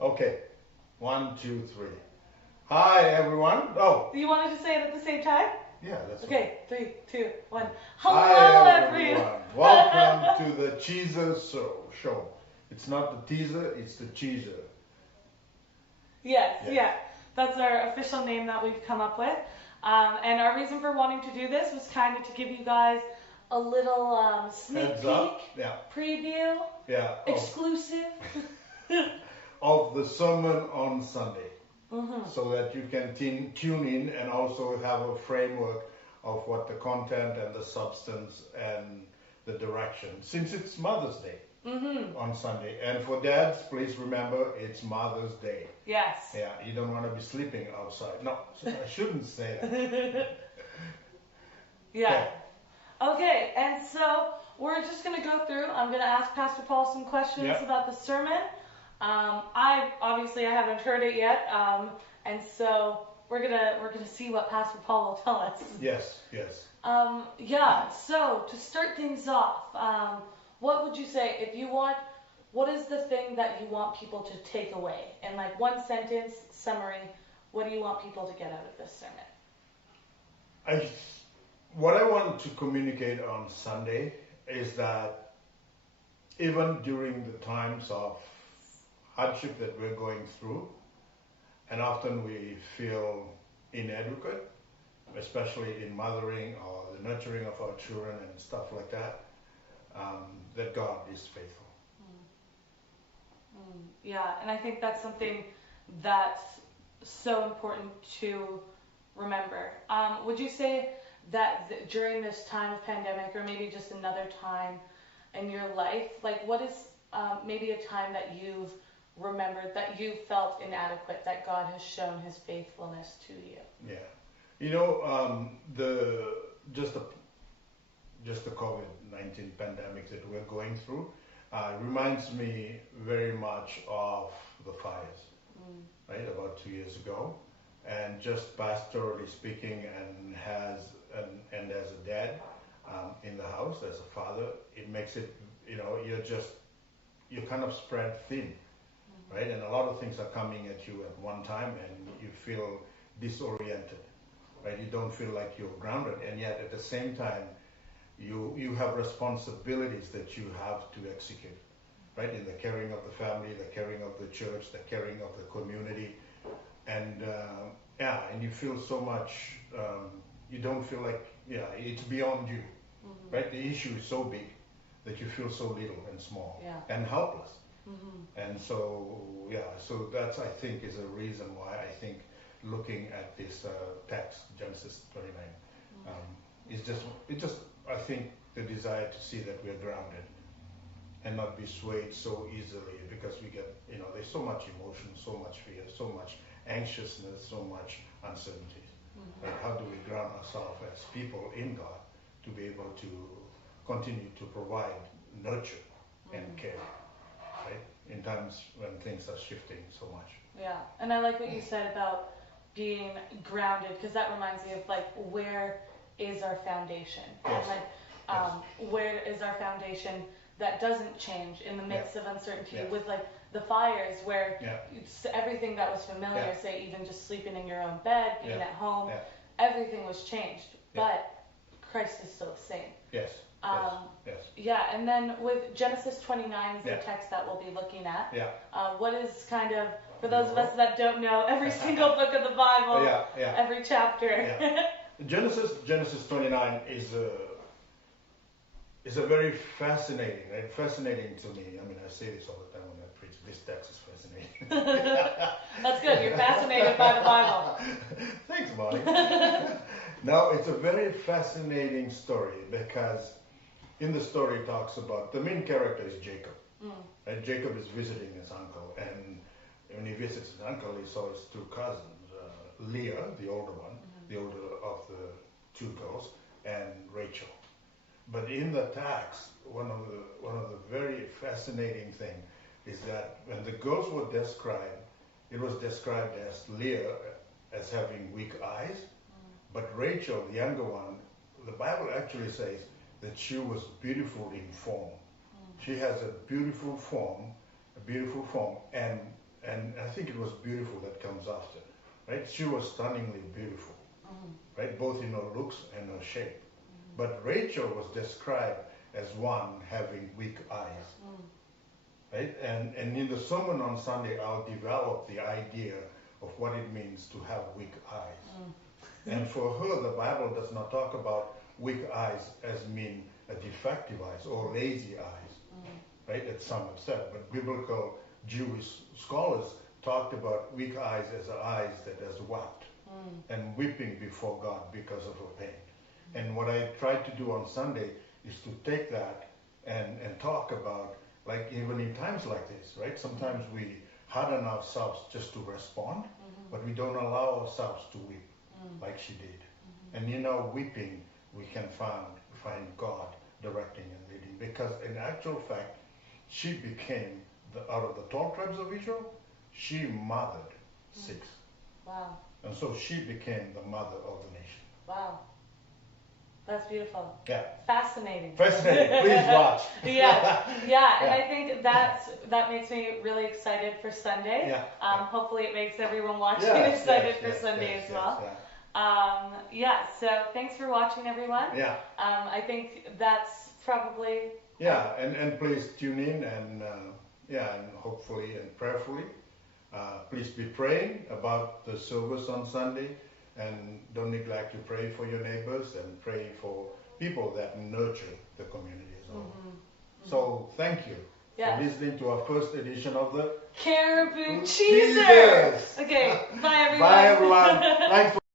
Okay. 1, 2, 3. Hi, everyone. Oh, You wanted to say it at the same time? yeah, that's Okay, 3, 2, 1. Hello, Hi, everyone. Welcome to the Cheeser Show. It's not the teaser, it's the cheeser. Yes, Yeah. yeah. That's our official name that we've come up with. And our reason for wanting to do this was kind of to give you guys a little sneak Heads peek, up. Yeah. preview, Yeah. exclusive. Of the sermon on Sunday. Mm-hmm. So that you can tune in and also have a framework of what the content and the substance and the direction. Since it's Mother's Day on Sunday. And for dads, please remember it's Mother's Day. Yes. Yeah, you don't want to be sleeping outside. No, I shouldn't say that. Yeah. Okay, and so we're just going to go through. I'm going to ask Pastor Paul some questions about the sermon. I haven't heard it yet, and so we're gonna see what Pastor Paul will tell us. Yes. So to start things off, what would you say what is the thing that you want people to take away? In like one sentence summary, what do you want people to get out of this sermon? What I want to communicate on Sunday is that even during the times of hardship that we're going through, and often we feel inadequate, especially in mothering or the nurturing of our children and stuff like that, that God is faithful. Yeah, and I think that's something that's so important to remember. Would you say that during this time of pandemic, or maybe just another time in your life, like what is maybe a time that you've remembered that you felt inadequate, that God has shown His faithfulness to you? Yeah, you know, just the COVID-19 pandemic that we're going through reminds me very much of the fires, right? About 2 years ago, and just pastorally speaking, and as a dad in the house, as a father, it makes it, you're kind of spread thin. Right, and a lot of things are coming at you at one time, and you feel disoriented. Right, you don't feel like you're grounded, and yet at the same time, you have responsibilities that you have to execute. Right, in the caring of the family, the caring of the church, the caring of the community, and and you feel so much. You don't feel like it's beyond you. Right, the issue is so big that you feel so little and small and helpless. And so that's, I think, is a reason why I think looking at this text, Genesis 29, it's just, I think, the desire to see that we're grounded and not be swayed so easily, because we get, there's so much emotion, so much fear, so much anxiousness, so much uncertainty. Right? How do we ground ourselves as people in God to be able to continue to provide nurture and care? Right? In times when things are shifting so much. Yeah, and I like what you said about being grounded, because that reminds me of like, where is our foundation? Yes. And like, where is our foundation that doesn't change in the midst of uncertainty, with like the fires, where everything that was familiar, say even just sleeping in your own bed, being at home, everything was changed, but Christ is still the same. Yes. Yeah, and then with Genesis 29 is the text that we'll be looking at. What is kind of, for those of us that don't know every single book of the Bible, every chapter. Genesis 29 is a very fascinating, right? Fascinating to me. I mean, I say this all the time when I preach. This text is fascinating. That's good. You're fascinated by the Bible. Thanks, Bonnie. Now, it's a very fascinating story, because in the story it talks about, the main character is Jacob. Right? Jacob is visiting his uncle, and when he visits his uncle, he saw his two cousins, Leah, the older one, the older of the two girls, and Rachel. But in the text, one of the very fascinating thing is that when the girls were described, it was described as Leah as having weak eyes, but Rachel, the younger one, the Bible actually says that she was beautiful in form. She has a beautiful form, and and I think it was beautiful that comes after, right? She was stunningly beautiful, right? Both in her looks and her shape. But Rachel was described as one having weak eyes, right? And in the sermon on Sunday, I'll develop the idea of what it means to have weak eyes. And for her, the Bible does not talk about weak eyes as mean a defective eyes or lazy eyes, right? As some have said. But biblical Jewish scholars talked about weak eyes as eyes that has wept and weeping before God because of her pain. And what I tried to do on Sunday is to take that and talk about, like even in times like this, right? Sometimes we harden ourselves just to respond, but we don't allow ourselves to weep like she did. And in our weeping, we can find God directing and leading. Because in actual fact, she became, out of the 12 tribes of Israel, she mothered 6. Wow. And so she became the mother of the nation. Wow. That's beautiful. Yeah. Fascinating. Fascinating. Please watch. Yeah. And I think that makes me really excited for Sunday. Yeah. Hopefully it makes everyone watching excited for Sunday as well. So thanks for watching, everyone. Yeah. I think that's probably... Yeah, and please tune in and hopefully and prayerfully. Please be praying about the service on Sunday, and don't neglect to pray for your neighbors and pray for people that nurture the community as well. So thank you for listening to our first edition of the Caribou Cheeser. Okay, bye everyone. Bye everyone. Thanks for